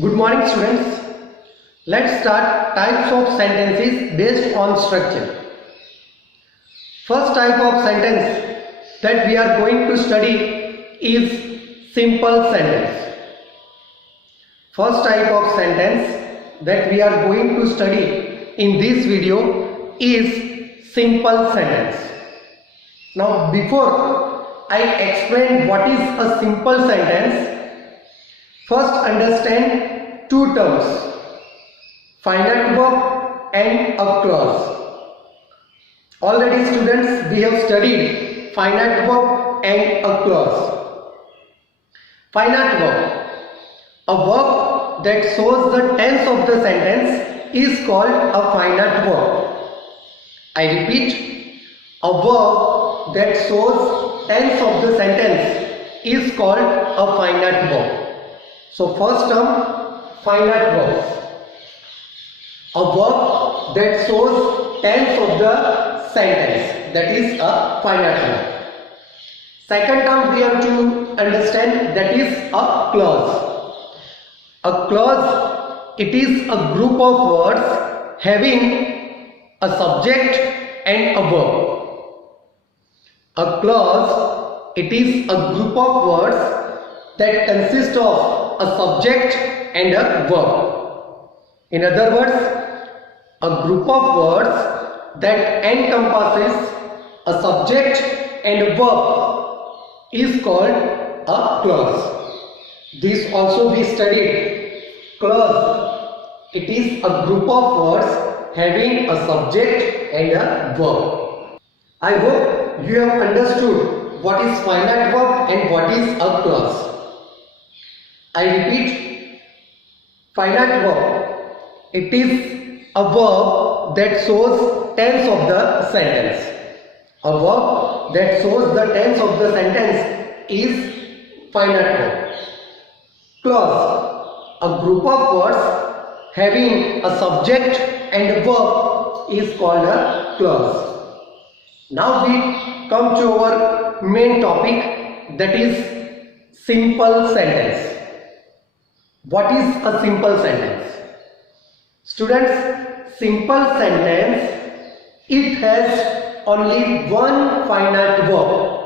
Good morning, students. Let's start types of sentences based on structure. First type of sentence that we are going to study is simple sentence. First type of sentence that we are going to study in this video is simple sentence. Now, before I explain what is a simple sentence, first understand two terms, finite verb and a clause. Already students, we have studied finite verb and a clause. Finite verb, a verb that shows the tense of the sentence is called a finite verb. I repeat, a verb that shows tense of the sentence is called a finite verb. So first term, finite verb. A verb that shows tense of the sentence, that is a finite verb. Second term we have to understand, that is a clause. A clause, it is a group of words having a subject and a verb. A clause, it is a group of words that consist of a subject and a verb. In other words, a group of words that encompasses a subject and a verb is called a clause. This also we studied. Clause, it is a group of words having a subject and a verb. I hope you have understood what is finite verb and what is a clause. I repeat, finite verb, it is a verb that shows tense of the sentence. A verb that shows the tense of the sentence is finite verb. Clause, a group of words having a subject and a verb is called a clause. Now we come to our main topic, that is simple sentence. What is a simple sentence? Students, simple sentence, it has only one finite verb.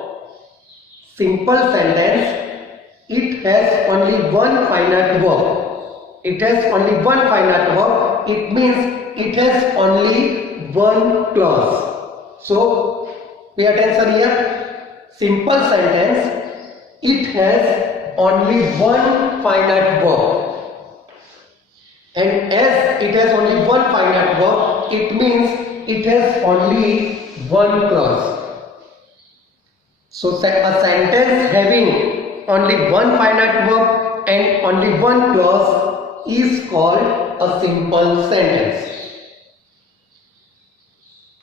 Simple sentence, it has only one finite verb. It has only one finite verb. It means it has only one clause. So, pay attention here. Simple sentence, it has only one finite verb. And as it has only one finite verb, it means it has only one clause. So a sentence having only one finite verb and only one clause is called a simple sentence.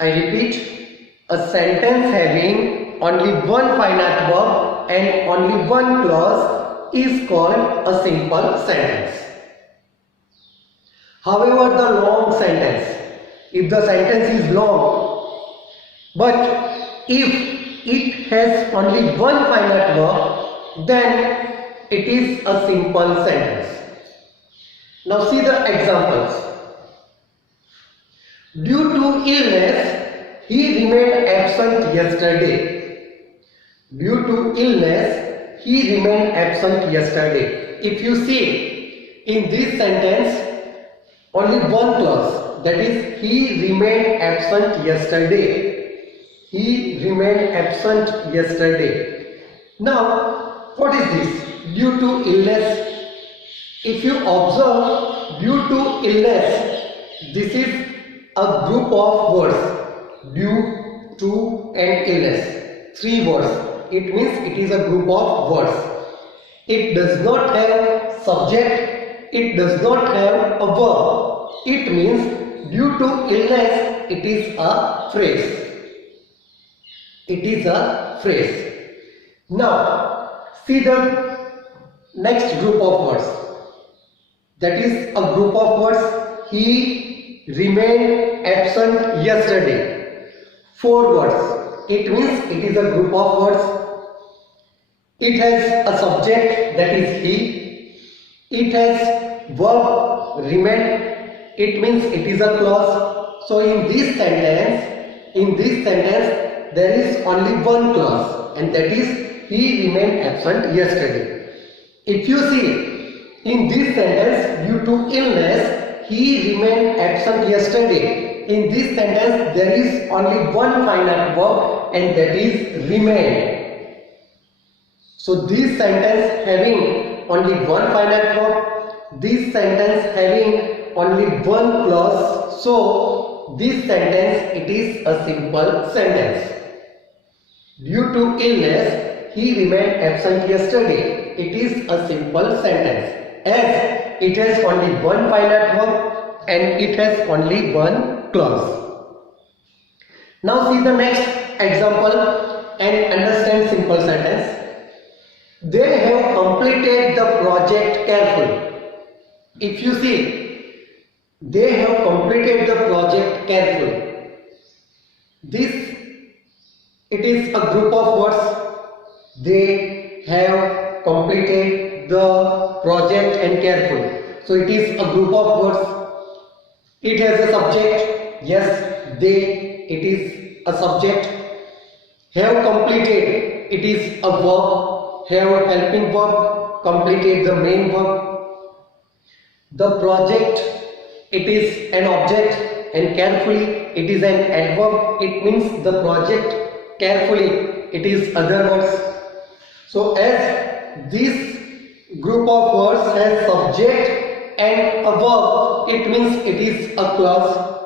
I repeat, a sentence having only one finite verb and only one clause is called a simple sentence. However, the long sentence, if the sentence is long, but if it has only one finite verb, then it is a simple sentence. Now see the examples. Due to illness, he remained absent yesterday. Due to illness, he remained absent yesterday. If you see in this sentence, only one clause, that is, he remained absent yesterday. He remained absent yesterday. Now, what is this? Due to illness. If you observe, due to illness, this is a group of words. Due to and illness. Three words. It means it is a group of words. It does not have subject. It does not have a verb. It means due to illness, it is a phrase. It is a phrase. Now, see the next group of words. That is a group of words. He remained absent yesterday. 4 words. It means it is a group of words. It has a subject, that is he. It has verb remain. It means it is a clause. So in this sentence, there is only one clause, and that is he remained absent yesterday. If you see in this sentence, due to illness, he remained absent yesterday. In this sentence, there is only one finite verb, and that is remained. So this sentence having only one finite verb, this sentence having only one clause, so this sentence it is a simple sentence. Due to illness, he remained absent yesterday. It is a simple sentence as it has only one finite verb and it has only one clause. Now see the next example and understand simple sentence. They have completed the project carefully. If you see, they have completed the project carefully. It is a group of words. They have completed the project and carefully. So it is a group of words. It has a subject. Yes, they. It is a subject. Have completed. It is a verb. Have helping verb. Completed the main verb. The project, it is an object, and carefully it is an adverb. It means the project carefully, it is other words. So as this group of words has subject and a verb, it means it is a clause.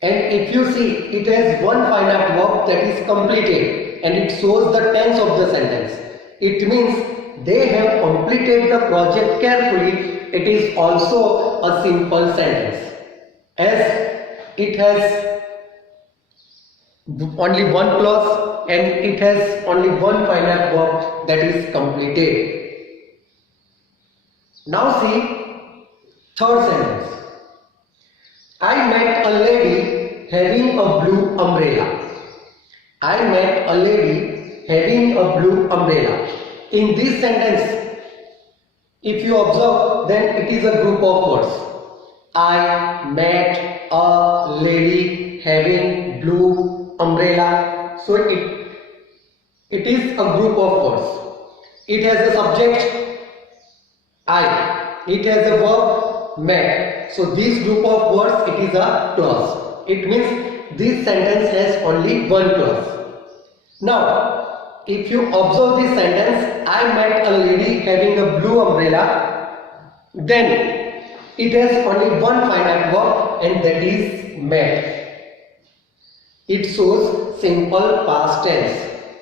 And if you see, it has one finite verb, that is completed, and it shows the tense of the sentence. It means they have completed the project carefully. It is also a simple sentence as it has only one clause and it has only one finite verb, that is completed. Now see third sentence. I met a lady having a blue umbrella. I met a lady having a blue umbrella. In this sentence, if you observe, then it is a group of words. I met a lady having blue umbrella. So it is a group of words. It has a subject I. It has a verb met. So this group of words, it is a clause. It means this sentence has only one clause. Now if you observe this sentence, I met a lady having a blue umbrella, then it has only one finite verb, and that is met. It shows simple past tense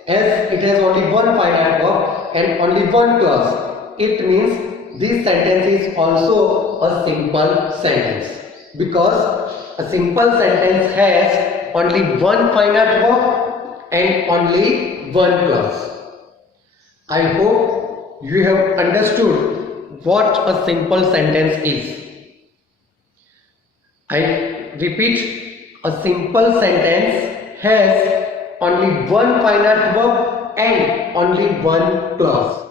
as it has only one finite verb and only one clause. It means this sentence is also a simple sentence because a simple sentence has only one finite verb and only one clause. I hope you have understood what a simple sentence is. I repeat, a simple sentence has only one finite verb and only one clause.